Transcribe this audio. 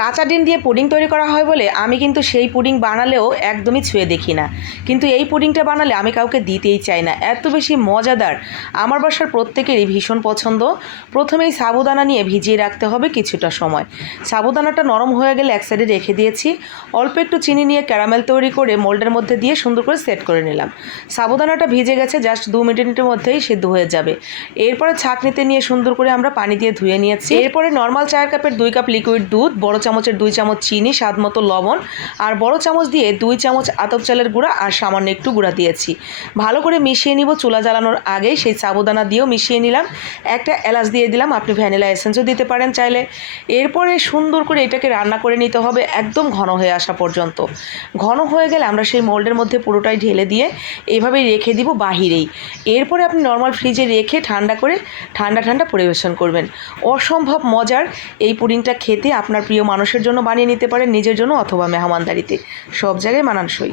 কাঁচা ডিম দিয়ে পুডিং তৈরি করা হয় বলে আমি কিন্তু সেই পুডিং বানালেও একদমই ছুঁয়ে দেখি না, কিন্তু এই পুডিংটা বানালে আমি কাউকে দিতেই চাই না, এত বেশি মজাদার। আমার বাসার প্রত্যেকেরই ভীষণ পছন্দ। প্রথমেই সাবুদানা নিয়ে ভিজিয়ে রাখতে হবে কিছুটা সময়। সাবুদানাটা নরম হয়ে গেলে এক সাইডে রেখে দিয়েছি। অল্প একটু চিনি নিয়ে ক্যারামেল তৈরি করে মোল্ডের মধ্যে দিয়ে সুন্দর করে সেট করে নিলাম। সাবুদানাটা ভিজে গেছে, জাস্ট 2 মিনিটের মধ্যেই সিদ্ধ হয়ে যাবে। এরপরে ছাঁকনিতে নিয়ে সুন্দর করে আমরা পানি দিয়ে ধুয়ে নিয়েছি। এরপরে নর্মাল চায়ের কাপের 2 কাপ লিকুইড দুধ, বড় চামচের 2 চামচ চিনি, স্বাদ মতো লবণ আর বড় চামচ দিয়ে 2 চামচ আতপ চালের গুঁড়া আর সামান্য একটু গুঁড়া দিয়েছি। ভালো করে মিশিয়ে নিব। চুলা জ্বালানোর আগেই সেই সাবুদানা দিয়েও মিশিয়ে নিলাম। একটা এলাচ দিয়ে দিলাম, আপনি ভ্যানিলা এসেন্সও দিতে পারেন চাইলে। এরপরে সুন্দর করে এটাকে রান্না করে নিতে হবে একদম ঘন হয়ে আসা পর্যন্ত। ঘন হয়ে গেলে আমরা সেই মোল্ডের মধ্যে পুরোটাই ঢেলে দিয়ে এইভাবেই রেখে দিব বাহিরেই। এরপরে আপনি নর্মাল ফ্রিজে রেখে ঠান্ডা করে ঠান্ডা পরিবেশন করবেন। অসম্ভব মজার এই পুডিংটা খেতে। আপনার প্রিয় মানুষের জন্য বানিয়ে নিতে পারেন, নিজের জন্য অথবা মেহমানদারিতে, সব জায়গায় মানানসই।